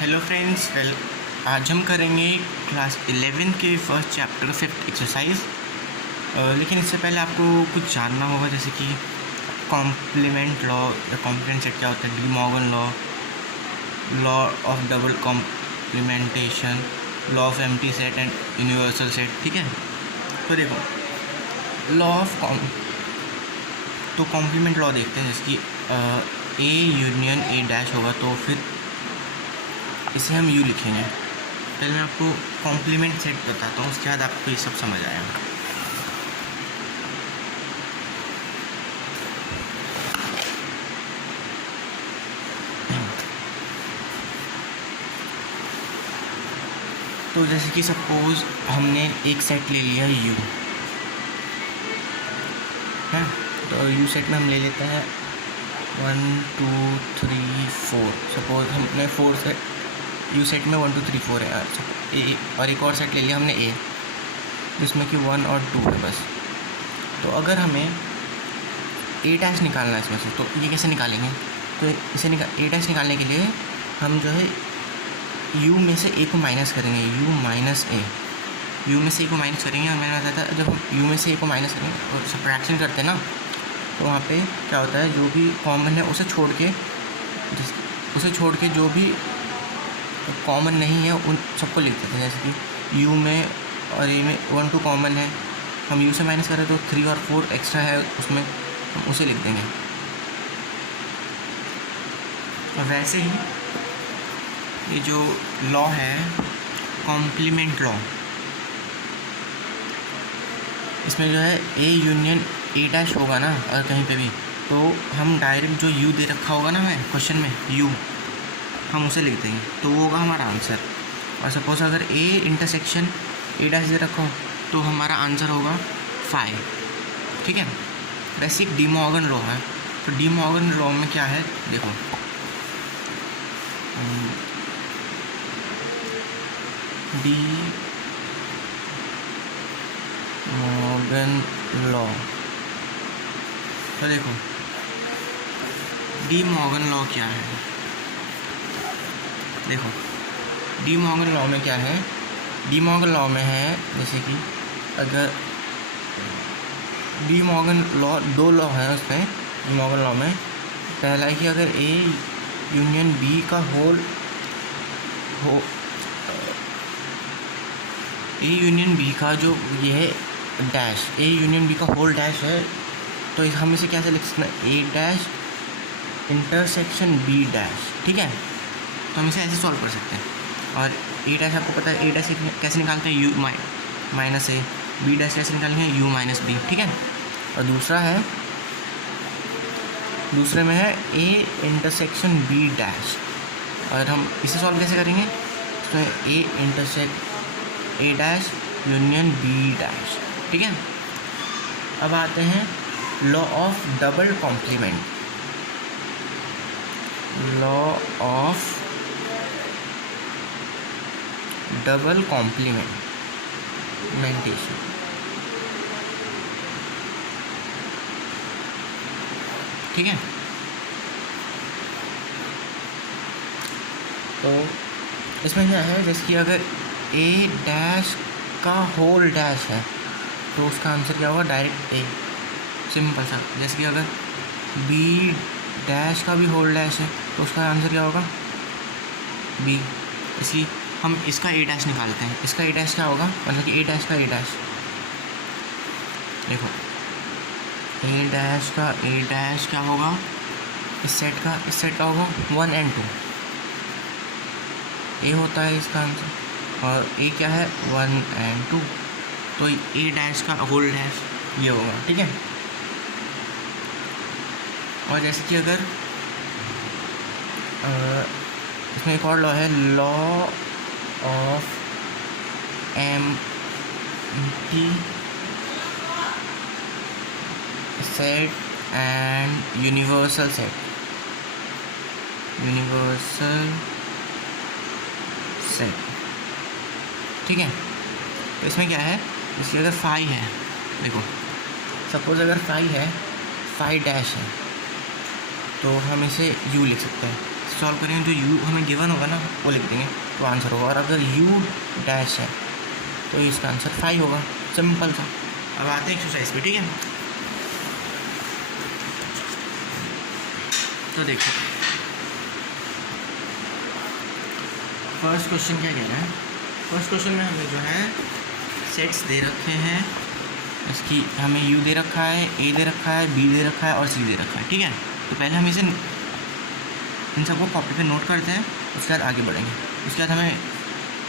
Hello friends, आज हम करेंगे क्लास 11 के फर्स्ट चैप्टर फिफ्थ एक्सरसाइज। लेकिन इससे पहले आपको कुछ जानना होगा, जैसे कि कॉम्प्लीमेंट लॉ या कॉम्प्लीमेंट सेट क्या होता है, De Morgan law, law of double complementation, law of empty set and universal set. ठीक है, तो देखो लॉ ऑफ कॉम्प्लीमेंट लॉ देखते हैं, जैसे कि ए यूनियन ए डैश होगा तो फिर इसे हम यू लिखेंगे। पहले मैं आपको कॉम्प्लीमेंट सेट बताता हूँ, उसके बाद आपको ये सब समझ आएगा। तो जैसे कि सपोज हमने एक सेट ले लिया यू है, तो यू सेट में हम ले लेते हैं 1 2 3 4। सपोज हमने 4 सेट यू सेट में 1 2 3 4 है, ए, और एक और सेट ले लिया हमने ए, जिसमें कि 1 और 2 है बस। तो अगर हमें ए डैश निकालना है इसमें से, तो ये कैसे निकालेंगे? तो इसे ए डैश निकालने के लिए हम जो है यू में से ए को माइनस करेंगे, यू माइनस ए, यू में से ए को माइनस करेंगे। और मैंने बताया था जब हम यू में से ए को माइनस करेंगे और सब्ट्रैक्शन करते हैं ना, तो वहाँ पे क्या होता है, जो भी कॉमन है उसे छोड़ के जो भी कॉमन नहीं है उन सबको लिख देते हैं। जैसे कि यू में और ए में 1 2 कॉमन है, हम यू से माइनस करें तो 3 और 4 एक्स्ट्रा है उसमें, हम उसे लिख देंगे। और वैसे ही ये जो लॉ है कॉम्प्लीमेंट लॉ, इसमें जो है ए यूनियन ए डैश होगा ना, अगर कहीं पे भी, तो हम डायरेक्ट जो यू दे रखा होगा ना हमें क्वेश्चन में यू, हम उसे लिख देंगे, तो वो होगा हमारा आंसर। और सपोज अगर ए इंटरसेक्शन ए डैश दे रखा हो तो हमारा आंसर होगा 5। ठीक है, वैसे एक डी मॉर्गन लॉ है। तो डी मॉर्गन लॉ में क्या है, देखो डी मॉर्गन लॉ, तो देखो डी मॉर्गन लॉ क्या है। देखो डी मॉर्गन लॉ में क्या है, डी मॉर्गन लॉ में है जैसे कि अगर डी मॉर्गन लॉ 2 लॉ है उसमें, डी मॉर्गन लॉ में पहला है कि अगर ए यूनियन बी का होल हो, ए यूनियन बी का जो ये है डैश, ए यूनियन बी का होल डैश है, तो हम इसे कैसे लिख सकते हैं, ए डैश इंटरसेक्शन बी डैश। ठीक है, तो हम इसे ऐसे सॉल्व कर सकते हैं। और ए डैश आपको पता है, ए डैश कैसे निकालते हैं, U minus A, B dash कैसे निकालेंगे, यू माइनस बी। ठीक है, और दूसरे में है ए इंटरसेक्शन बी डैश, और हम इसे सॉल्व कैसे करेंगे, तो A intersect A dash union B dash. ठीक है, अब आते हैं law of double complement, law of double complementation. ठीक है, तो इसमें क्या है, जैसे कि अगर ए डैश का होल डैश है तो उसका आंसर क्या होगा, डायरेक्ट ए, सिंपल सा। जैसे कि अगर बी डैश का भी होल डैश है तो उसका आंसर क्या होगा, बी। इसलिए हम इसका ए डैश निकालते हैं, इसका ए डैश क्या होगा, मतलब कि ए डैश का ए डैश, देखो ए डैश का ए डैश क्या होगा, इस सेट का होगा 1 और 2, ए होता है इसका आंसर, और ए क्या है 1 और 2, तो ए डैश का होल डैश ये होगा। ठीक है, और जैसे कि अगर इसमें एक और लॉ है, law of empty set and universal set, ठीक है, तो इसमें क्या है, इसलिए अगर 5 है, देखो सपोज अगर 5 है, 5 डैश है, तो हम इसे यू लिख सकते हैं। सॉल्व करेंगे जो यू हमें गिवन होगा ना वो लिख देंगे तो आंसर होगा। और अगर यू डैश है तो इसका आंसर 5 होगा, सिंपल सा। अब आते हैं एक्सरसाइज पे, ठीक है। तो देखो फर्स्ट क्वेश्चन क्या कह रहा है। फर्स्ट क्वेश्चन में हमें जो है सेट्स दे रखे हैं, इसकी हमें यू दे रखा है, ए दे रखा है, बी दे रखा है और सी दे रखा है, ठीक है। तो पहले हम इसे इन सबको कॉपी पे नोट करते हैं, उसके बाद आगे बढ़ेंगे। उसके बाद हमें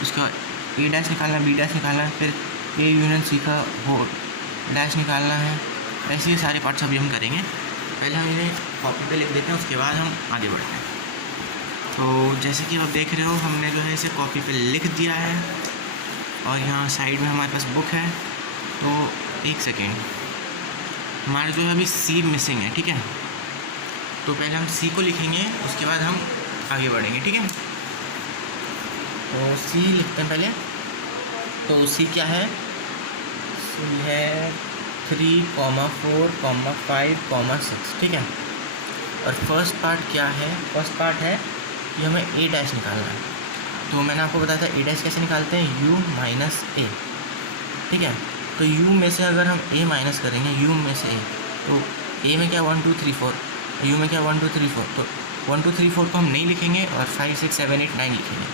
इसका ए डैश निकालना है, बी डैश निकालना है, फिर ए यूनियन सी का वो डैश निकालना है। ऐसे ये सारे पार्ट्स अभी हम करेंगे। पहले हम इन्हें कॉपी पे लिख देते हैं, उसके बाद हम आगे बढ़ते हैं। तो जैसे कि आप देख रहे हो हमने जो है इसे कॉपी पे लिख दिया है और यहाँ साइड में हमारे पास बुक है। तो एक सेकेंड, हमारा जो है अभी सी मिसिंग है, ठीक है। तो पहले हम सी को लिखेंगे, उसके बाद हम आगे बढ़ेंगे, ठीक है। तो सी लिखते हैं पहले। तो सी क्या है, सी है 3, 4, 5, 6, ठीक है। और फर्स्ट पार्ट क्या है, फर्स्ट पार्ट है कि हमें ए डैश निकालना है। तो मैंने आपको बताया था ए डैश कैसे निकालते हैं, यू माइनस ए, ठीक है। तो यू में से अगर हम ए माइनस करेंगे, यू में से ए, तो ए में क्या 1 2 3 4, यू में क्या 1 2 3 4, तो 1 2 3 4 को हम नहीं लिखेंगे और 5 6 7 8 9 लिखेंगे।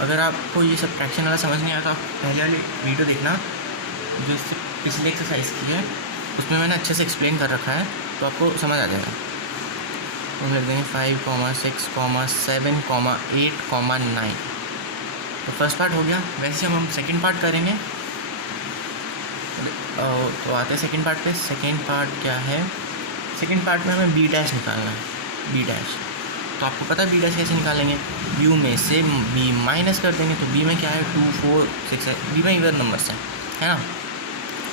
अगर आपको ये सब फ्रैक्शन वाला समझ नहीं आया तो आप पहले वाली वीडियो देखना जो इससे पिछले एक्सरसाइज की है, उसमें मैंने अच्छे से एक्सप्लेन कर रखा है, तो आपको समझ आ जाएगा। तो लिख देंगे 5, 6, 7, 8, 9। तो फर्स्ट पार्ट हो गया। वैसे हम सेकंड पार्ट करेंगे। तो आते हैं सेकंड पार्ट पे। सेकंड पार्ट क्या है, सेकंड पार्ट में हमें बी डैश निकालना है, बी डैश। तो आपको पता है बी डैश कैसे निकालेंगे, यू में से बी माइनस कर देंगे। तो बी में क्या है 2 4 6 है, बी में इवन नंबर्स है ना।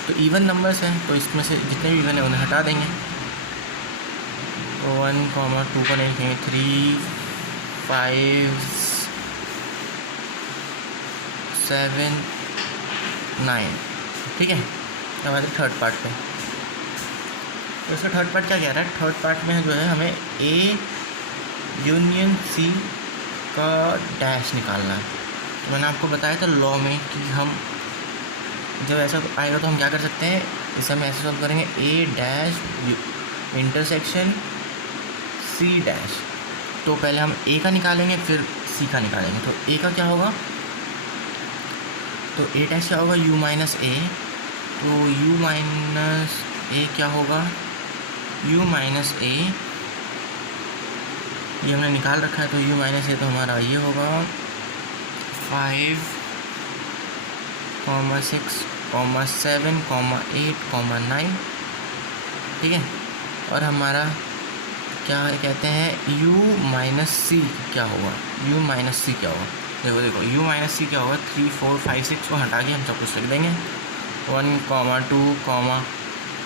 तो इवन नंबर्स हैं तो इसमें से जितने भी इवन है उन्हें हटा देंगे। तो 1, 2 को नहीं लिखेंगे, 3, 5, 7, 9, ठीक है। अब आते थर्ड पार्ट पे। तो इसका थर्ड पार्ट क्या कह रहा है, थर्ड पार्ट में जो है हमें ए यूनियन सी का डैश निकालना है। तो मैंने आपको बताया था लॉ में कि हम जब ऐसा आएगा तो हम क्या कर सकते हैं, इसे हम ऐसे सॉल्व करेंगे, ए डैश इंटरसेक्शन सी डैश। तो पहले हम ए का निकालेंगे फिर सी का निकालेंगे। तो ए का क्या होगा, तो ए डैश क्या होगा, यू माइनस ए। तो यू माइनस ए क्या होगा, यू माइनस ए, ये हमने निकाल रखा है। तो यू माइनस ए तो हमारा ये होगा 5, 6, 7, 8, 9, ठीक है। और हमारा क्या कहते हैं, u माइनस सी क्या होगा, u माइनस सी क्या होगा, देखो u माइनस सी क्या होगा, 3 4 5 6 को हटा के हम सब कुछ लिख देंगे। 1, 2,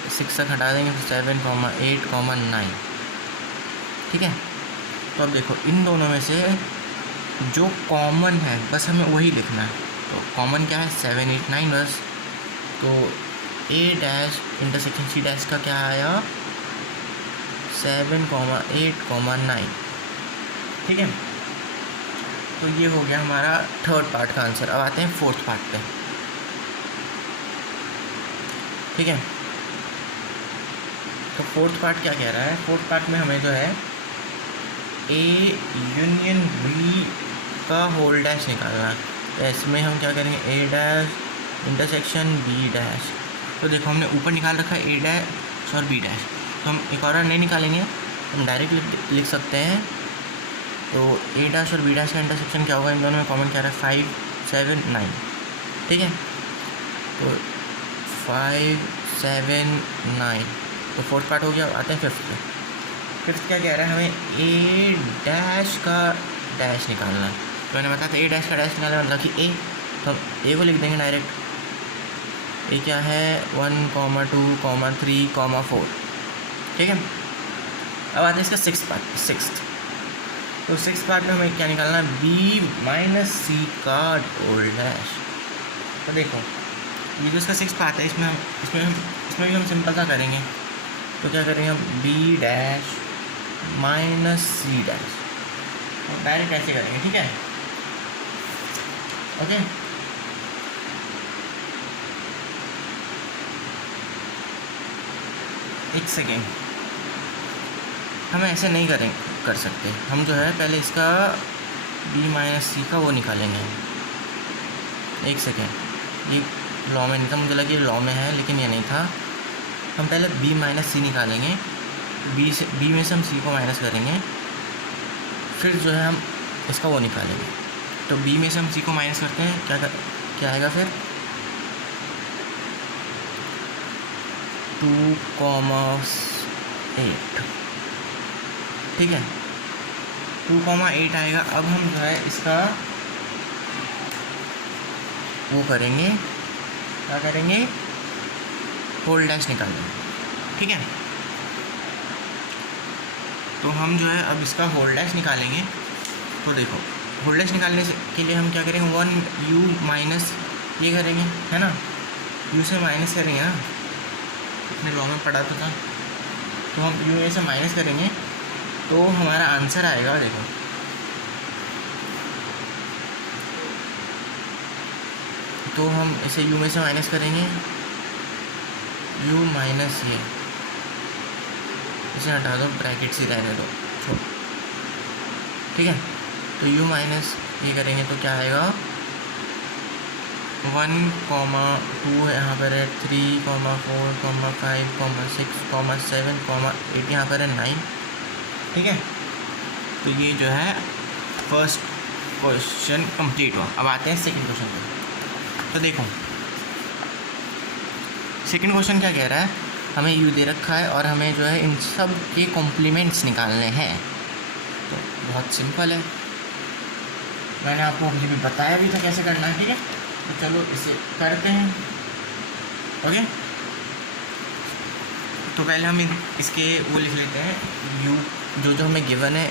6 तक हटा देंगे, 7, 8, 9, ठीक है। तो अब देखो इन दोनों में से जो कॉमन है बस हमें वही लिखना है। तो कॉमन क्या है 7 8 9 बस। तो A dash intersection C dash का क्या आया 7, 8, 9, ठीक है। तो ये हो गया हमारा थर्ड पार्ट का आंसर। अब आते हैं फोर्थ पार्ट पे, ठीक है। तो फोर्थ पार्ट क्या कह रहा है, फोर्थ पार्ट में हमें जो है ए यूनियन बी का होल डैश निकालना है। तो इसमें हम क्या करेंगे, ए डैश इंटरसेक्शन बी डैश। तो देखो हमने ऊपर निकाल रखा है ए डैश और बी डैश, तो हम एक और नहीं निकालेंगे, हम डायरेक्ट लिख सकते हैं। तो ए डैश और बी डैश का इंटरसेक्शन क्या होगा, इन दोनों में कॉमन क्या रहा है 5 7 9, ठीक है। तो 5 7 9, तो फोर्थ पार्ट हो गया। आते हैं फिफ्थ पे। फिफ्थ क्या कह रहा है, हमें ए डैश का डैश निकालना है। तो मैंने बताया था ए डैश का डैश निकालना मतलब कि ए, तो हम ए को लिख देंगे डायरेक्ट। ए क्या है 1, 2, 3, 4, ठीक है। अब आते हैं इसका सिक्स्थ। तो सिक्स पार्ट में हमें क्या निकालना है, बी माइनस सी का होल डैश। तो देखो ये जो इसका सिक्स पार्ट है इसमें भी हम सिंपल सा करेंगे। तो क्या करेंगे हम B dash minus C dash, direct ऐसे करेंगे, ठीक है। ओके, एक सेकेंड, हम ऐसे नहीं कर सकते। हम जो है पहले इसका बी माइनस सी का वो निकालेंगे। एक सेकेंड, ये लॉ में नहीं था, मुझे लगा ये लॉ में है, लेकिन ये नहीं था। हम पहले बी माइनस सी निकालेंगे, बी में से हम सी को माइनस करेंगे, फिर जो है हम इसका वो निकालेंगे। तो बी में से हम सी को माइनस करते हैं, क्या आएगा फिर 2,8, ठीक है, 2,8 आएगा। अब हम जो है इसका वो करेंगे, क्या करेंगे, होल डैश निकालेंगे, ठीक है। तो हम जो है अब इसका होल डैश निकालेंगे। तो देखो, होल डैश निकालने के लिए हम क्या करेंगे, 1 u माइनस ये करेंगे, है ना, u से माइनस करेंगे ना, अपने लॉ में पढ़ा था। तो हम u में से माइनस करेंगे तो हमारा आंसर आएगा, देखो तो हम इसे u में से माइनस करेंगे, u माइनस ये, इसे हटा दो, ब्रैकेट से रहने दो, ठीक है। तो u माइनस ये करेंगे तो क्या आएगा, 1,2 है यहाँ पर है, 3, 4, 5, 6, 7, 8 यहाँ पर है 9, ठीक है। तो ये जो है फर्स्ट क्वेश्चन कंप्लीट हुआ। अब आते हैं सेकंड क्वेश्चन पे। तो देखो सेकंड क्वेश्चन क्या कह रहा है, हमें u दे रखा है और हमें जो है इन सब के कॉम्प्लीमेंट्स निकालने हैं। तो बहुत सिंपल है, मैंने आपको मुझे भी बताया भी था कैसे करना है, ठीक है। तो चलो इसे करते हैं, ओके। तो पहले हम इसके वो लिख लेते हैं, u जो हमें गिवन है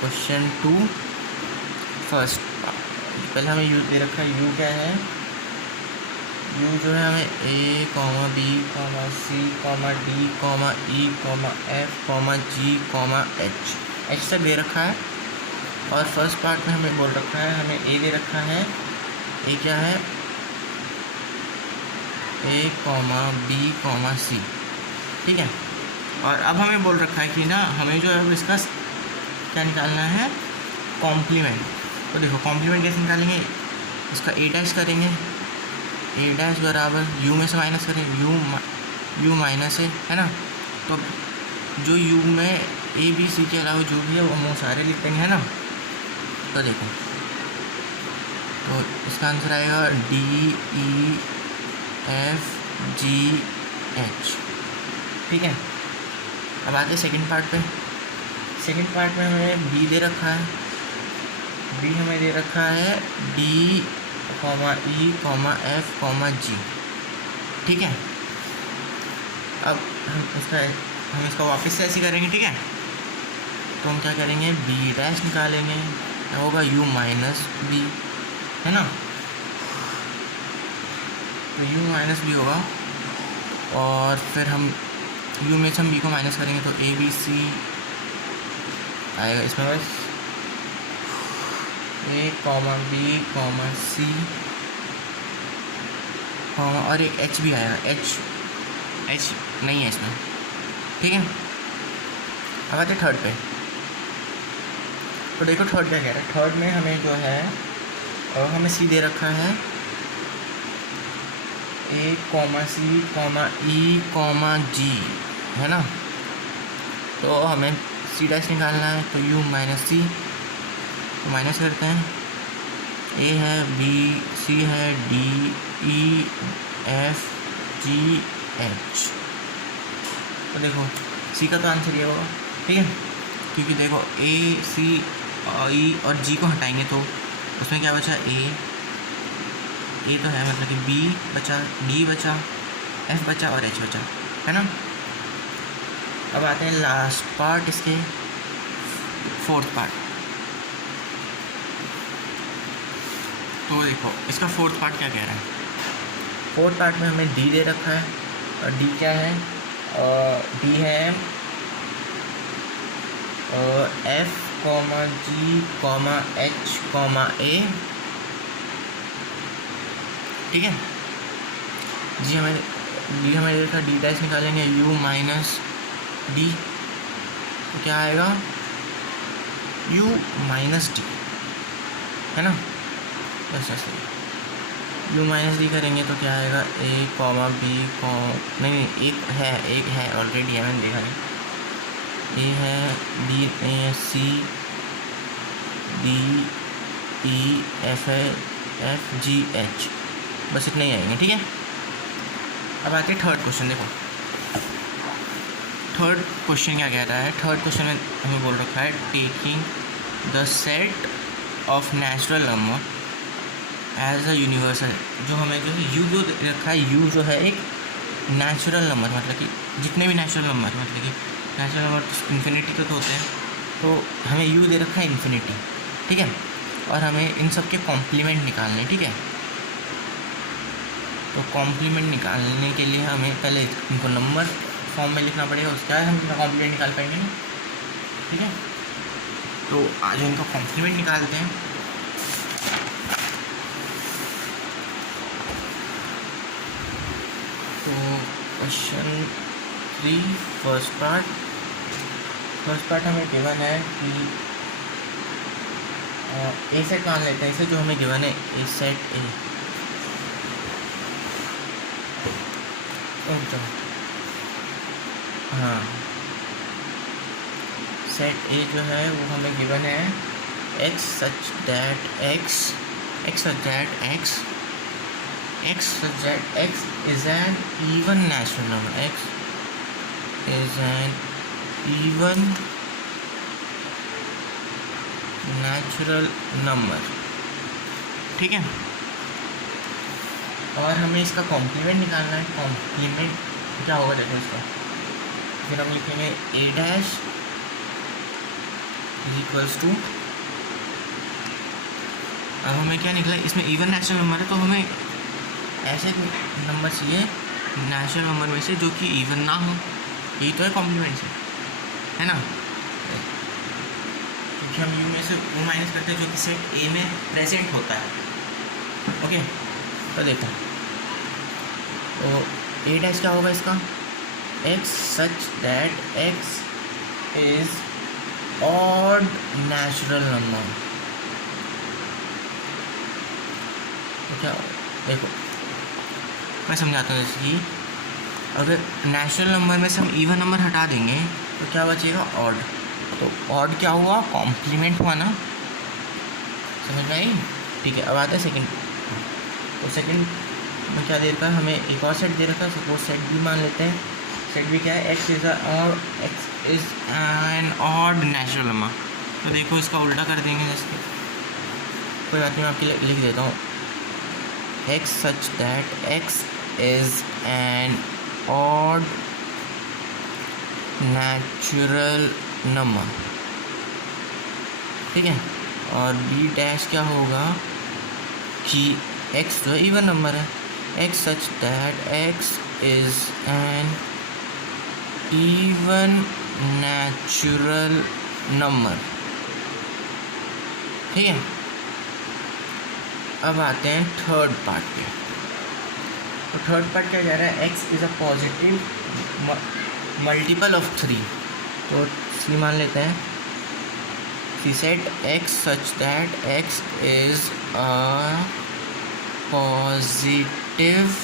क्वेश्चन 2 फर्स्ट। पहले हमें u दे रखा है, u क्या है, u जो है हमें a, b, c, d, e, f, g, h तक दे रखा है। और फर्स्ट पार्ट में हमें बोल रखा है, हमें a दे रखा है, a क्या है, a, b, c, ठीक है। और अब हमें बोल रखा है कि ना हमें जो है इसका क्या निकालना है, कॉम्प्लीमेंट। तो देखो कॉम्प्लीमेंट कैसे निकालेंगे, इसका a डैश करेंगे, a डैश बराबर u में से माइनस करेंगे, u माइनस है ना। तो जो u में a, b, c के अलावा जो भी है वो हम सारे लिख देंगे, है ना। तो देखो, तो इसका आंसर आएगा d, e, f, g, h, ठीक है। अब आते हैं सेकंड पार्ट पे। सेकंड पार्ट में हमें b दे रखा है, b हमें दे रखा है d, e, f, g, ठीक है। अब हम इसका वापस से ऐसे करेंगे, ठीक है। तो हम क्या करेंगे, b डैश निकालेंगे, क्या होगा, u माइनस b, है ना। तो u माइनस b होगा, और फिर हम u में से हम b को माइनस करेंगे तो a, b, c आएगा इसमें, बस a, b, c, और एक h भी आएगा, h नहीं है इसमें, ठीक है। अब आते थर्ड पे। तो देखो थर्ड क्या कह रहा है, थर्ड में हमें जो है और हमें c दे रखा है, a, c, e, g, है ना। तो हमें c डैश निकालना है, तो u माइनस c, तो माइनस करते हैं, a है, b, c है, d, e, f, g, h। तो देखो c का तो आंसर ये होगा, ठीक है, क्योंकि देखो a, c, e और g को हटाएंगे तो उसमें क्या बचा, a तो है, मतलब कि b बचा, d बचा, f बचा और h बचा, है ना। अब आते हैं लास्ट पार्ट, इसके फोर्थ पार्ट। तो देखो इसका फोर्थ पार्ट क्या कह रहा है, फोर्थ पार्ट में हमें d दे रखा है, और d क्या है, d है एफ कॉमा जी कॉमा एच कॉमा ए, ठीक है। जी हमें देखा डी डैश निकालेंगे यू माइनस डी, तो क्या आएगा यू माइनस डी, है ना। बस ऐसे यू माइनस डी करेंगे तो क्या आएगा ए कॉमा बी नहीं एक है ऑलरेडी है, मैंने देखा नहीं। ए है B A C D E F G H, बस इतने ही आएंगे, ठीक है। अब आते हैं थर्ड क्वेश्चन। देखो थर्ड क्वेश्चन क्या कहता है। थर्ड क्वेश्चन में हमें बोल रखा है taking the set of natural number as a universal, जो हमें जो है यू जो रखा है, यू जो है एक नेचुरल नंबर, मतलब कि जितने भी नेचुरल नंबर, मतलब कि नेचुरल नंबर इन्फिनिटी तक होते हैं, तो हमें यू दे रखा है इन्फिनिटी, ठीक है। और हमें इन सब के कॉम्प्लीमेंट निकालने, ठीक है। तो कॉम्प्लीमेंट निकालने के लिए हमें पहले इनको नंबर फॉर्म में लिखना पड़ेगा, उसके बाद हम इनका कॉम्प्लीमेंट निकाल पाएंगे, ठीक है। तो आज इनका कॉम्प्लीमेंट निकालते हैं। तो क्वेश्चन 3 फर्स्ट पार्ट हमें गिवन है कि ए सेट मान लेते हैं इसे, जो हमें गिवन है ए सेट ए, हाँ सेट ए जो है वो हमें गिवन है x such that X is an even natural number, x is an even natural number, ठीक है। और हमें इसका कॉम्प्लीमेंट निकालना है। कॉम्प्लीमेंट क्या होगा देखो इसका, फिर हम लिखेंगे ए डैश इज इक्वल्स टू, अब हमें क्या निकला, इसमें इवन नेचुरल नंबर है तो हमें ऐसे नंबर चाहिए नेचुरल नंबर में से जो कि इवन ना हो, यही तो है कॉम्प्लीमेंट से, है ना। क्योंकि हम यू में से वो माइनस करते हैं जो कि सेट ए में प्रेजेंट होता है, ओके। तो देखो तो ए डैश क्या होगा इसका, x such that X is odd natural number, तो क्या देखो मैं समझाता हूँ। जैसे कि अगर नेचुरल नंबर में से हम इवन नंबर हटा देंगे तो क्या बचेगा ऑड, तो ऑड क्या हुआ कॉम्प्लीमेंट हुआ ना, समझ में आई, ठीक है। अब आता है सेकंड, तो सेकंड में क्या दे रखा है हमें, एक और सेट दे रखा है, सपोज सेट बी मान लेते हैं। सेट बी क्या है, x is an odd natural number, तो देखो इसका उल्टा कर देंगे, जैसे कोई बात नहीं मैं आपके लिए लिख देता हूँ, x such that X is an odd natural number, ठीक है। और बी डैश क्या होगा कि एक्स जो इवन नंबर है, x such that X is an even natural number, ठीक है। अब आते हैं थर्ड पार्ट पे। तो थर्ड पार्ट क्या जा रहा है, X is a positive multiple of 3, तो सी मान लेते हैं, C set X such that X is a positive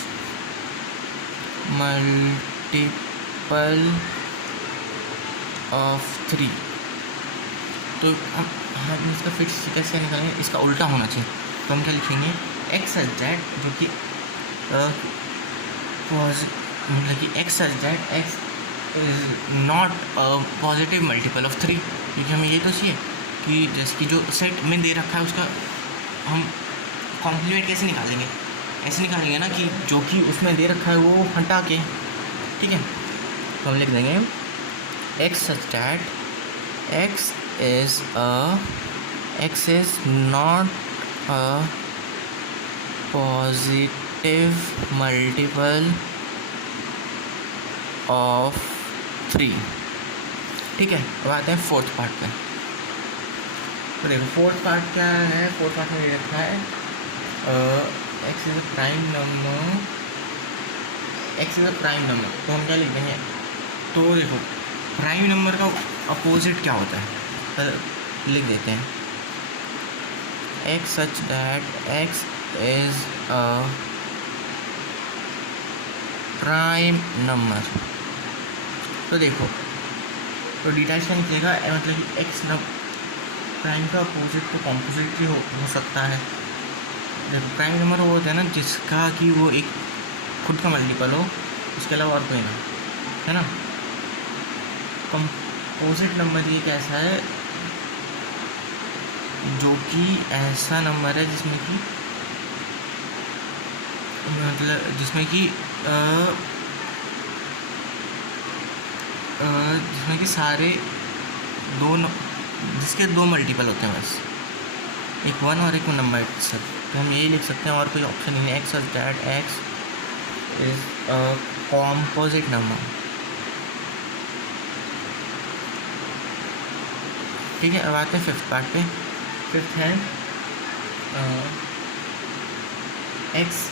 multiple of 3। तो हम इसका फिर कैसे निकालेंगे, इसका उल्टा होना चाहिए, तो हम क्या लिखेंगे, एक्स सच दैट जो कि मतलब कि x such that X is not positive multiple of 3, क्योंकि हमें ये तो चाहिए कि जैसे कि जो सेट में दे रखा है उसका हम कॉम्प्लीमेंट कैसे निकालेंगे, ऐसे निकालेंगे ना कि जो कि उसमें दे रखा है वो हटा के, ठीक है। तो हम लिख देंगे x such that X is not a positive multiple of 3, ठीक है, अब आते हैं फोर्थ पार्ट पे। तो देखो फोर्थ पार्ट क्या है, फोर्थ पार्ट में ये रखा है X is a prime number, x is a prime number. तो हम क्या लिख देंगे, तो देखो प्राइम नंबर का अपोजिट क्या होता है, तो लिख देते हैं x such that x is a prime number. तो देखो तो डिटैच क्या निकलेगा, मतलब कि एक्स प्राइम का अपोजिट तो कॉम्पोजिट ही हो सकता है। देखो प्राइम नंबर वो होता है ना जिसका कि वो एक खुद का मल्टीपल हो, उसके अलावा और कोई ना, है ना। कंपोजिट नंबर ये कैसा है, जो कि ऐसा नंबर है जिसमें कि मतलब जिसमें कि सारे जिसके दो मल्टीपल होते हैं बस, एक वन और एक नंबर सर। तो हम यही लिख सकते हैं, और कोई ऑप्शन नहीं है। X such that X is a composite number. ठीक है, अब आते हैं फिफ्थ पार्ट पे। फिफ्थ है एक्स।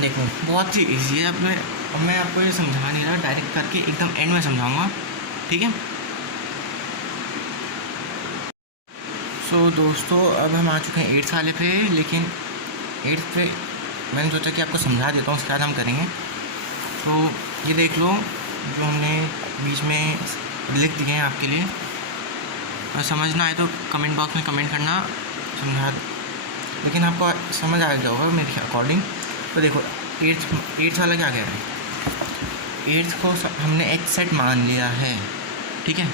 देखो बहुत ही ईजी है, अब मैं आपको ये समझा नहीं रहा, डायरेक्ट करके एकदम एंड में समझाऊंगा, ठीक है। सो दोस्तों अब हम आ चुके हैं एट्थ वाले पे, लेकिन एट्थ पे मैंने सोचा कि आपको समझा देता हूँ, उसके बाद हम करेंगे। तो ये देख लो जो हमने बीच में लिख दिए हैं आपके लिए, और समझ ना आए तो कमेंट बॉक्स में कमेंट करना, समझा, लेकिन आपको समझ आ जाएगा मेरे अकॉर्डिंग। तो देखो एट्थ वाला क्या कह रहा है, एट्थ को हमने एक्स सेट मान लिया है, ठीक है।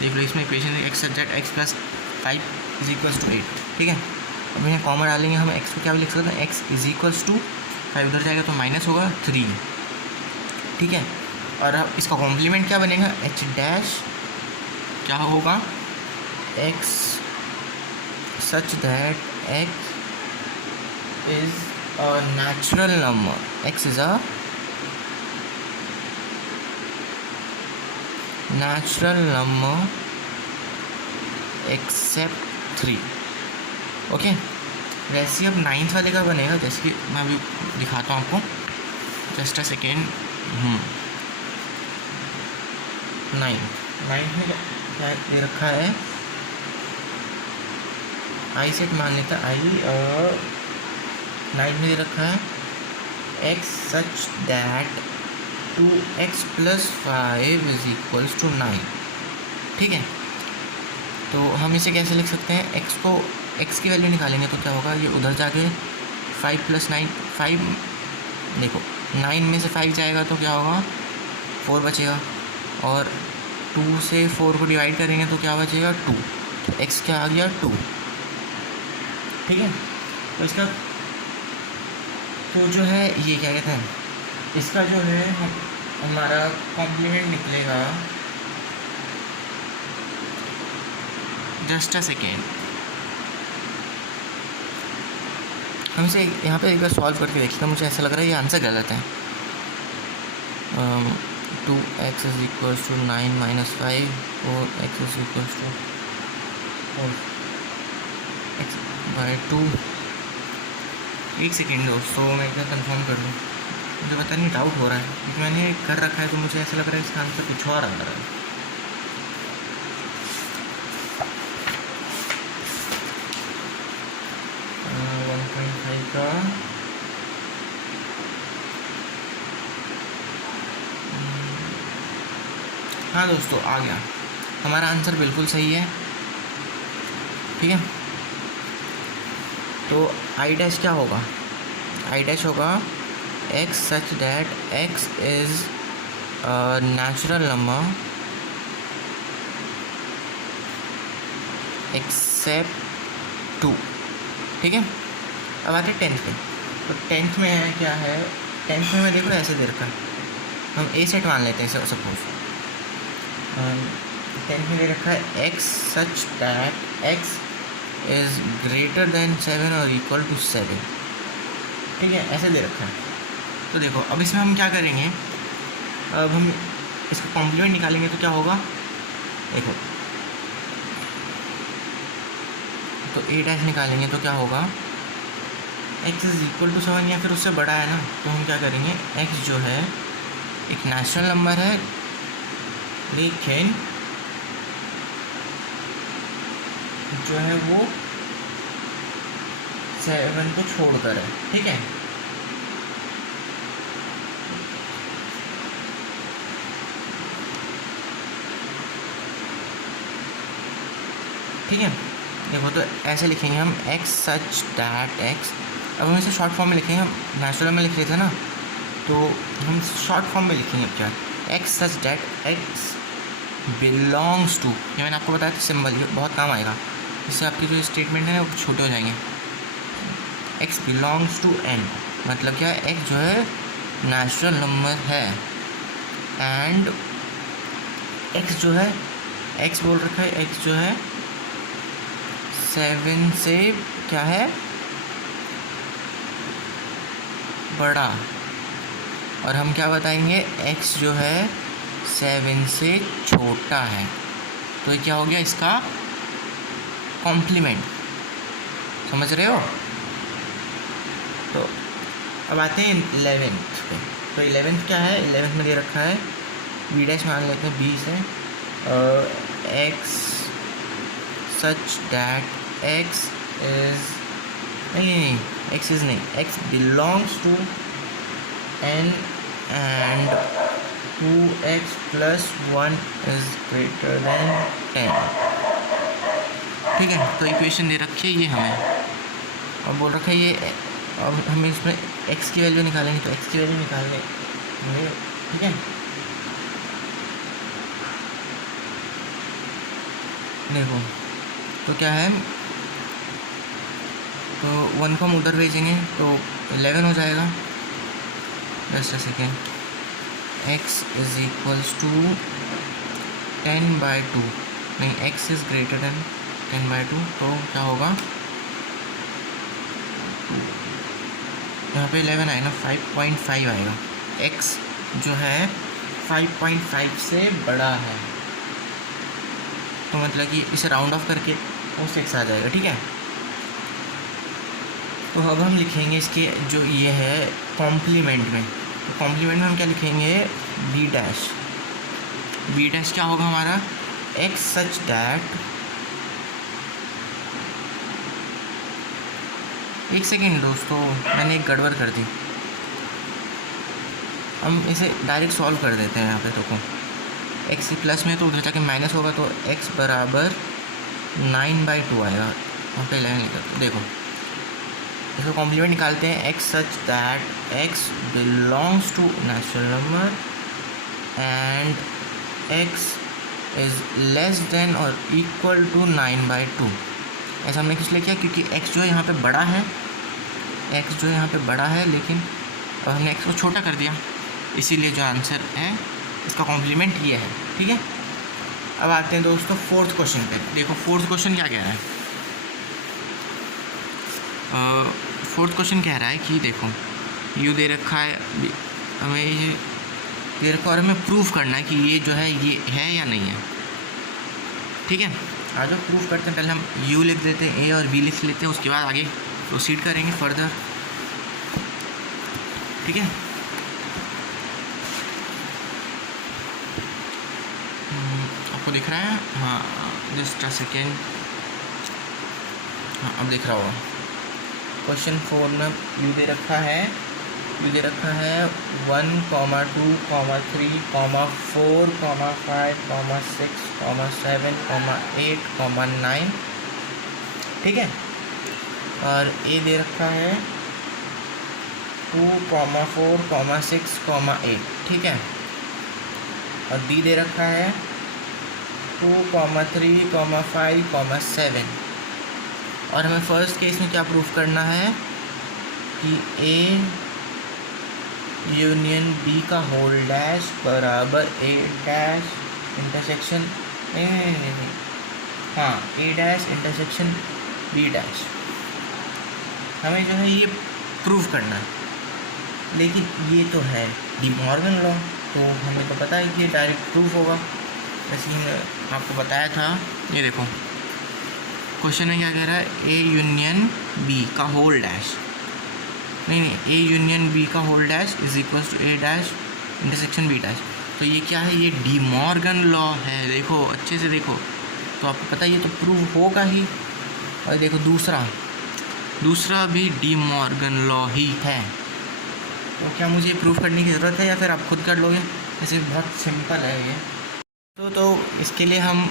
देख लो इसमें इक्वेशन है x set x plus 5 is equals to 8, ठीक है। अब यहाँ कॉमन डालेंगे हम, एक्स को क्या भी लिख सकते हैं, एक्स इज इक्वल्स टू 5 उधर जाएगा तो माइनस होगा 3, ठीक है। और अब इसका कॉम्प्लीमेंट क्या बनेगा, एच डैश क्या होगा, x such that X is a natural number, x is a natural number except 3, okay. वैसे अब नाइन्थ वाले का बनेगा, जैसे कि मैं अभी दिखाता हूँ आपको, जस्ट अ सेकेंड। नाइन्थ में क्या दे रखा है, आई सेट मान लेता है, आई नाइट में दे रखा है x such that 2x + 5 is equals to 9, ठीक है। तो हम इसे कैसे लिख सकते हैं, एक्स को एक्स की वैल्यू निकालेंगे तो क्या होगा, ये उधर जाके 5 + 9 5, देखो 9 में से 5 जाएगा तो क्या होगा, 4 बचेगा, और 2 से 4 को डिवाइड करेंगे तो क्या बचेगा 2, तो एक्स क्या आ गया 2, ठीक है। तो इसका तो जो है ये क्या कहते हैं, इसका जो है हमारा कॉम्प्लीमेंट निकलेगा, जस्ट अ सेकेंड, हम इसे यहाँ पे एक बार सॉल्व करके देखिएगा। मुझे ऐसा लग रहा है ये आंसर गलत है। 2x इज इक्वल्स टू 9 - 5 और x is equals to 4x/2। एक सेकेंड दोस्तों, मैं एक बार कंफर्म कर लूँ, मुझे पता नहीं डाउट हो रहा है, क्योंकि मैंने कर रखा है तो मुझे ऐसा लग रहा है इसका आंसर कुछ और आ रहा है। का हाँ दोस्तों आ गया, हमारा आंसर बिल्कुल सही है, ठीक है। तो आई डैश क्या होगा, आई डैश होगा x such that X is natural number except 2, ठीक है। अब आते हैं टेंथ पे। तो टेंथ में है क्या है, टेंथ में मैं देखो ऐसे दे रखा है, हम ए सेट मान लेते हैं सपोज। टेंथ में दे रखा है x such that x is greater than 7 और इक्वल टू 7, ठीक है, ऐसे दे रखा है। तो देखो अब इसमें हम क्या करेंगे, अब हम इसका कॉम्प्लीमेंट निकालेंगे तो क्या होगा, देखो, तो ए डैश निकालेंगे तो क्या होगा, x इज़ इक्वल टू 7 या फिर उससे बड़ा है ना, तो हम क्या करेंगे, x जो है एक नेचुरल नंबर है लेकिन जो है वो 7 को छोड़कर है, ठीक है। ठीक है, देखो तो ऐसे लिखेंगे हम x सच दैट x, अब हम इसे शॉर्ट फॉर्म में लिखेंगे, हम नेचुरल में लिख रहे थे ना, तो हम शॉर्ट फॉर्म में लिखेंगे अब क्या, x such that x belongs to, ये मैंने आपको बताया था सिंबल, ये बहुत काम आएगा, इससे आपके जो स्टेटमेंट है वो छोटे हो जाएंगे। x बिलोंग्स टू n मतलब क्या है, x जो है नेचुरल नंबर है एंड x जो है, x बोल रखा है, x जो है 7 से क्या है बड़ा, और हम क्या बताएंगे, x जो है 7 से छोटा है, तो ये क्या हो गया, इसका कॉम्प्लीमेंट, समझ रहे हो। तो अब आते हैं 11th पे, तो 11th क्या है, 11th में दे रखा है b डैश, मान लेते हैं b से, x such that x is नहीं x इज नहीं, x belongs to n and 2x plus 1 is greater than 10, ठीक है। तो इक्वेशन दे रखी है ये हमें, और बोल रखा है ये, अब हमें इसमें x की वैल्यू निकालेंगे, तो x की वैल्यू निकालने, ठीक है। देखो तो क्या है, तो 1 को हम उधर भेजेंगे तो 11 हो जाएगा, just a second, x is equals to 10/2, नहीं x इज़ ग्रेटर देन 10/2, तो क्या होगा, यहाँ पे 11 आएगा, 5.5 आएगा, x जो है 5.5 से बड़ा है, तो मतलब कि इसे राउंड ऑफ करके वो 6 आ जाएगा, ठीक है। तो अब हम लिखेंगे इसके जो ये है कॉम्प्लीमेंट में, तो कॉम्प्लीमेंट में हम क्या लिखेंगे, b डैश क्या होगा हमारा, x सच दैट, एक सेकेंड दोस्तों मैंने एक गड़बड़ कर दी, हम इसे डायरेक्ट सॉल्व कर देते हैं यहाँ पे, देखो x प्लस में तो उधर जाके माइनस होगा, तो x बराबर 9/2 आएगा, वहाँ पे 11 लिखा, देखो इसको कॉम्प्लीमेंट निकालते हैं, x such that x belongs to natural number and x is less than और इक्वल टू 9/2, ऐसा हमने किस लिए किया, क्योंकि x जो है यहाँ पे बड़ा है, x जो है यहाँ पे बड़ा है, लेकिन अब हमने x को छोटा कर दिया, इसीलिए जो आंसर है इसका कॉम्प्लीमेंट ये है, ठीक है। अब आते हैं दोस्तों फोर्थ क्वेश्चन पे, देखो फोर्थ क्वेश्चन क्या कह रहा है, फोर्थ क्वेश्चन कह रहा है कि देखो यू दे रखा है, हमें ये दे रखा और हमें प्रूफ करना है कि ये जो है ये है या नहीं है, ठीक है। आज प्रूफ करते हैं, पहले हम यू लिख देते हैं, ए और बी लिख लेते हैं, उसके बाद आगे प्रोसीड करेंगे फर्दर, ठीक है। आपको दिख रहा है, हाँ जस्ट अ सेकेंड, हाँ अब दिख रहा होगा। क्वेश्चन 4 में यू दे रखा है 1, 2, 3, 4, 5, 6, 7, 8, 9, ठीक है। और ए दे रखा है 2, 4, 6, 8, ठीक है। और बी दे रखा है 2, 3, 5, 7, और हमें फर्स्ट केस में क्या प्रूफ करना है कि ए यूनियन बी का होल डैश बराबर ए डैश इंटरसेक्शन हाँ ए डैश इंटरसेक्शन बी डैश, हमें जो है ये प्रूफ करना है, लेकिन ये तो है डी मॉर्गन लॉ, तो हमें तो पता है कि ये डायरेक्ट प्रूफ होगा, जैसे हमने आपको बताया था, ये देखो क्वेश्चन में क्या कह रहा है, ए यूनियन बी का होल डैश, नहीं ए यूनियन बी का whole dash is equal to A dash intersection B dash. तो ये क्या है, ये डी मॉर्गन लॉ है। देखो अच्छे से देखो, तो आपको पता है ये तो प्रूव होगा ही। और देखो दूसरा भी डी मॉर्गन लॉ ही है। तो क्या मुझे प्रूव करने की ज़रूरत है या फिर आप खुद कर लोगे? ऐसे बहुत सिंपल है ये। तो इसके लिए हम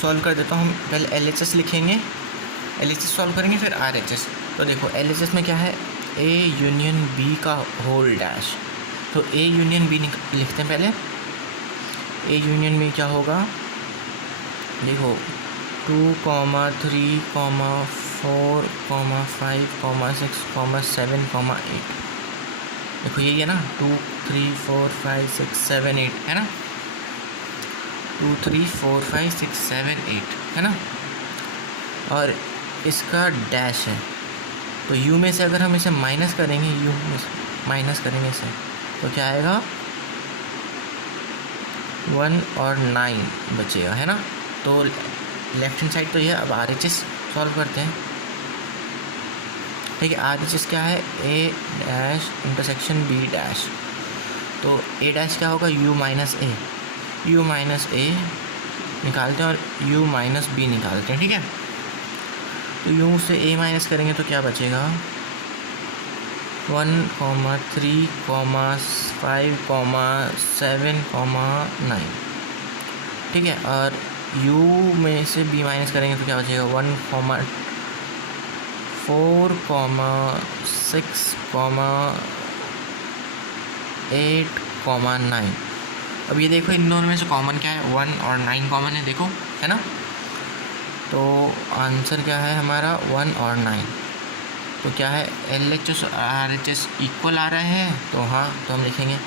सॉल्व कर देता हूँ। हम पहले LHS लिखेंगे, LHS सॉल्व करेंगे, फिर RHS। तो देखो LHS में क्या है, ए यूनियन बी का होल डैश। तो ए यूनियन बी लिखते हैं पहले। ए यूनियन में क्या होगा, देखो 2, 3, 4, 5, 6, 7, 8। देखो यही है ना, 2, 3, 4, 5, 6, 7, 8 है ना, 2, 3, 4, 5, 6, 7, 8 है ना। और इसका डैश है, तो u में से अगर हम इसे माइनस करेंगे, u में माइनस करेंगे इसे, तो क्या आएगा 1 और 9 बचेगा, है ना। तो लेफ्ट हैंड साइड तो ये। अब RHS सॉल्व करते हैं। ठीक है, RHS क्या है, A dash intersection B dash. तो ए डैश क्या होगा, u माइनस ए निकालते हैं और u माइनस बी निकालते हैं। ठीक है, तो u से a माइनस करेंगे तो क्या बचेगा, 1, 3, 5, 7, 9। ठीक है, और u में से b माइनस करेंगे तो क्या बचेगा, 1, 4, 6, 8, 9। अब ये देखो इन दोनों में से कॉमन क्या है, 1 और 9 कॉमन है, देखो है ना। तो आंसर क्या है हमारा, 1 और 9। तो क्या है, LHS और RHS इक्वल आ रहे हैं, तो हाँ, तो हम लिखेंगे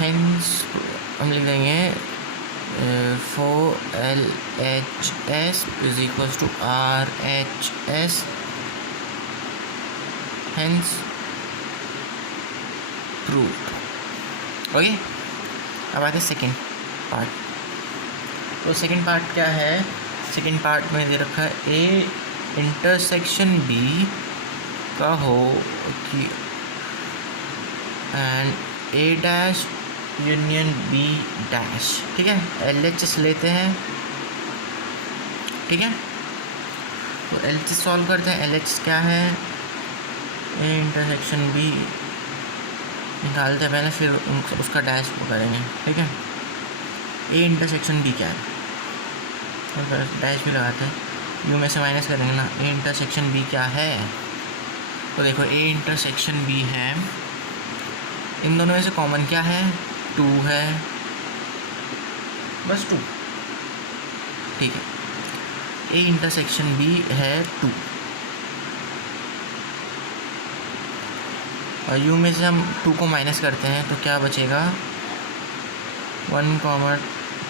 हेंस, हम लिख देंगे 4LHS is equal to RHS, hence proved. Okay, अब आते हैं सेकेंड पार्ट। तो सेकेंड पार्ट क्या है, सेकेंड पार्ट में दे रखा है ए इंटरसेक्शन बी का हो कि and A dash union B dash. ठीक है, LHS लेते हैं। ठीक है, तो LHS सॉल्व करते हैं। LHS क्या है, ए इंटरसेक्शन बी निकालते हैं पहले, फिर उसका डैश वो करेंगे। ठीक है, ए इंटरसेक्शन बी क्या है, तो डैश भी लगाते हैं, यू में से माइनस करेंगे ना। ए इंटरसेक्शन बी क्या है, तो देखो ए इंटरसेक्शन बी है, इन दोनों में से कॉमन क्या है, 2 है, बस 2। ठीक है, ए इंटरसेक्शन बी है 2, और यू में से हम 2 को माइनस करते हैं तो क्या बचेगा, 1,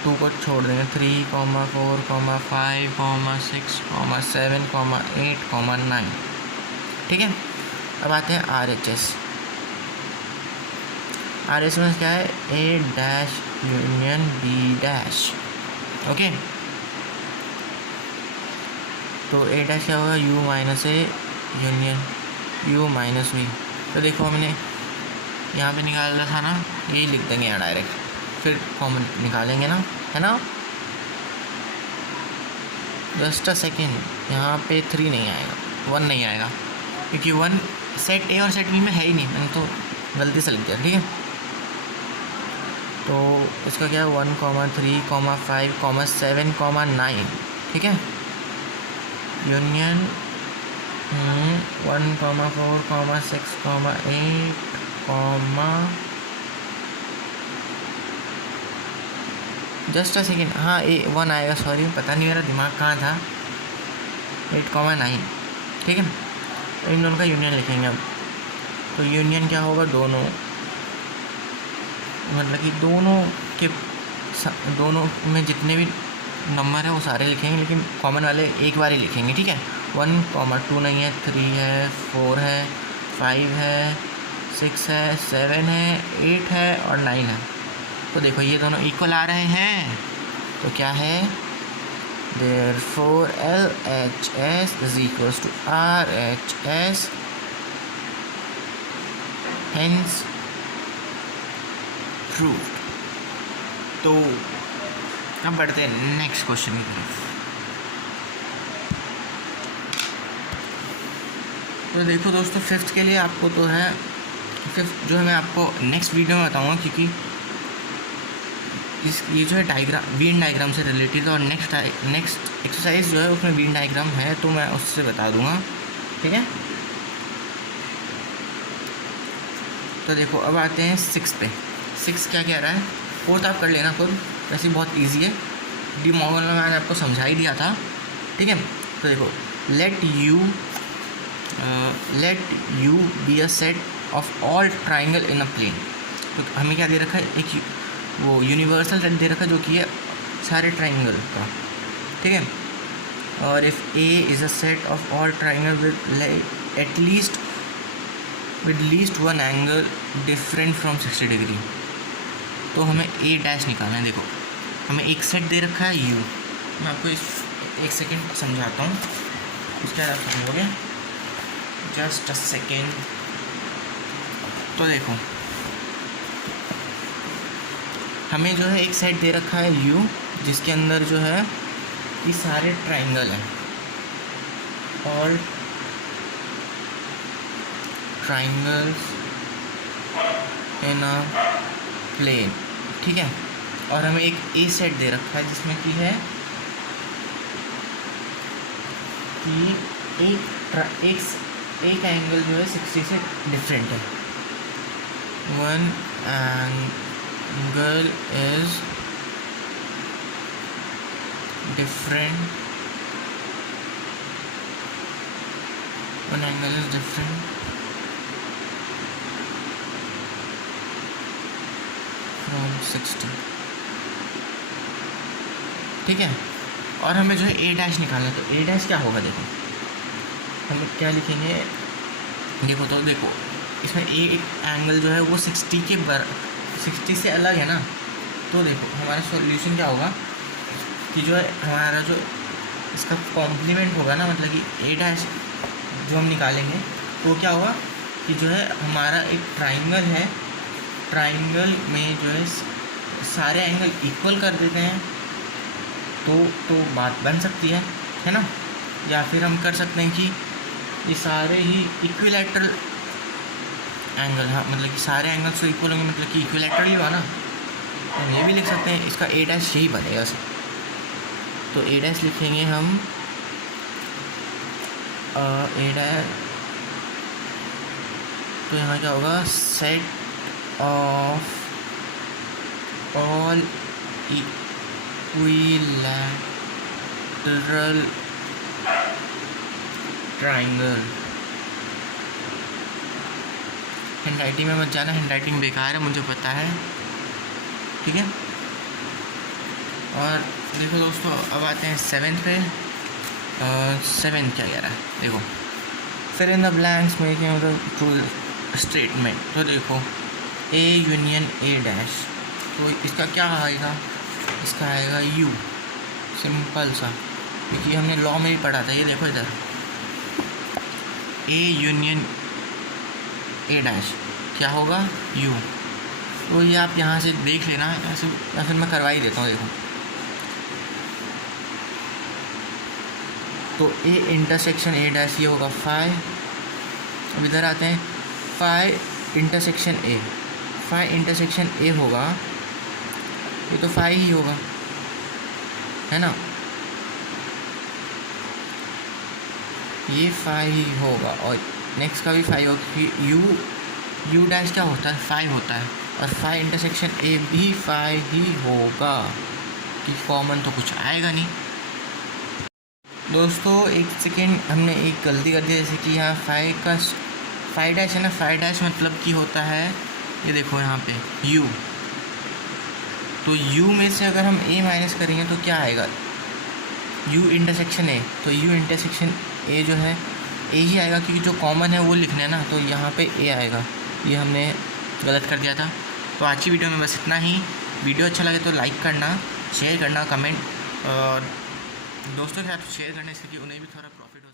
2 को छोड़ देंगे, 3, 4, 5, 6, 7, 8, 9। ठीक है, अब आते हैं RHS। RHS में क्या है, A dash union B dash. Okay, तो ए डैश क्या होगा, u minus A union u minus V. तो देखो हमने यहाँ पे निकाला था ना, यही लिख देंगे यहाँ डायरेक्ट, फिर कॉमन निकालेंगे ना, है ना। जस्ट अ सेकेंड, यहाँ पे 3 नहीं आएगा, 1 नहीं आएगा, क्योंकि 1 सेट ए और सेट बी में है ही नहीं, मैंने तो गलती से लिख दिया। ठीक है, तो इसका क्या है, 1, 3, 5, 7, 9। ठीक है, यूनियन 1, 4, 6, 8, जस्ट अ सेकेंड, हाँ 1 आएगा, सॉरी पता नहीं मेरा दिमाग कहाँ था, 8, 9। ठीक है, तो इन दोनों का यूनियन लिखेंगे अब। तो यूनियन क्या होगा, दोनों, मतलब कि दोनों में जितने भी नंबर है वो सारे लिखेंगे, लेकिन कॉमन वाले एक बार ही लिखेंगे। ठीक है, 1, 2 नहीं है, 3 है, 4 है, 5 है, 6 है, 7 है, 8 है और 9 है। तो देखो ये दोनों इक्वल आ रहे हैं, तो क्या है, therefore LHS is equals to RHS, hence proved। तो अब बढ़ते हैं नेक्स्ट क्वेश्चन की तरफ। तो देखो दोस्तों, फिफ्थ के लिए आपको तो है, फिफ्थ जो है मैं आपको नेक्स्ट वीडियो में बताऊंगा, क्योंकि ये जो है डायग्राम, वीन डायग्राम से रिलेटेड है, और नेक्स्ट एक्सरसाइज जो है उसमें वीन डायग्राम है, तो मैं उससे बता दूंगा, ठीक है। तो देखो अब आते हैं 6 पे। 6 क्या कह रहा है, फोर्थ आप कर लेना खुद, वैसे बहुत इजी है, डी मॉर्गन में मैंने आपको समझा ही दिया था, ठीक है। तो देखो, let U be a set of all triangle in a plane. तो हमें क्या दे रखा है, एक वो यूनिवर्सल सेट दे रखा है जो कि है सारे ट्राइंगल का, ठीक है। और if A is a set of all triangle with least one angle different from 60 degree, तो हमें ए डैश निकालना है। देखो हमें एक सेट दे रखा है यू, मैं आपको एक सेकेंड समझाता हूँ, उसके बाद आप समझोगे, जस्ट अ सेकेंड। तो देखो हमें जो है एक सेट दे रखा है यू, जिसके अंदर जो है ये सारे ट्राइंगल हैं, और ट्राइंगल्स इन अ प्लेन, ठीक है। और हमें एक ए सेट दे रखा है जिसमें कि है कि एक एंगल जो है 60 से डिफरेंट है, one angle is different, one angle is different from 60, ठीक है। और हमें जो है ए डैश निकालना है, तो ए डैश क्या होगा, देखो हम लोग क्या लिखेंगे, देखो इसमें एक एंगल जो है वो 60 से अलग है ना, तो देखो हमारा सॉल्यूशन क्या होगा कि जो है हमारा जो इसका कॉम्प्लीमेंट होगा ना, मतलब कि ए डैश जो हम निकालेंगे तो क्या होगा कि जो है हमारा एक ट्राइंगल है, ट्राइंगल में जो है सारे एंगल इक्वल कर देते हैं, तो बात बन सकती है ना। या फिर हम कर सकते हैं कि ये सारे ही इक्विलैटरल एंगल, हाँ मतलब कि सारे एंगल्स तो इक्वल होंगे, मतलब कि इक्विलैटरल ही हुआ ना, हम ये भी लिख सकते हैं, इसका ए डैश यही बनेगा सर। तो ए डैश लिखेंगे हम ए डैश, तो यहाँ क्या होगा, set of all equilateral triangle. Handwriting में मत जाना, हैंडराइटिंग बेकार है मुझे पता है, ठीक है। और देखो दोस्तों अब आते हैं 7 पे। 7 क्या कह रहा है, देखो फिर in the blanks making the true statement. तो देखो ए यूनियन ए डैश, तो इसका क्या आएगा, इसका आएगा यू, सिंपल सा, क्योंकि हमने लॉ में भी पढ़ा था। ये देखो इधर ए यूनियन ए डैश क्या होगा, यू। तो ये आप यहाँ से देख लेना, ऐसे या फिर मैं करवा ही देता हूँ। देखो तो ए इंटरसेक्शन ए डैश ये होगा फाई। अब इधर आते हैं, phi intersection A, phi intersection A होगा, ये तो फाई ही होगा, है ना, ये फाई ही होगा, और नेक्स्ट का भी फाई होगा, क्योंकि यू डैश क्या होता है, फाई होता है, और फाई इंटरसेक्शन ए भी फाई ही होगा, कि कॉमन तो कुछ आएगा नहीं। दोस्तों एक सेकेंड, हमने एक गलती कर दी, जैसे कि यहाँ फाई डैश है ना, फाई डैश मतलब कि होता है, ये देखो यहाँ पे यू, तो यू में से अगर हम ए माइनस करेंगे तो क्या आएगा, यू इंटरसेक्शन ए, तो यू इंटरसेक्शन ए जो है ए ही आएगा, क्योंकि जो कॉमन है वो लिखना है ना, तो यहाँ पे ए आएगा, ये हमने गलत कर दिया था। तो आज की वीडियो में बस इतना ही। वीडियो अच्छा लगे तो लाइक करना, शेयर करना, कमेंट और दोस्तों के साथ शेयर करने से कि उन्हें भी थोड़ा प्रॉफिट हो।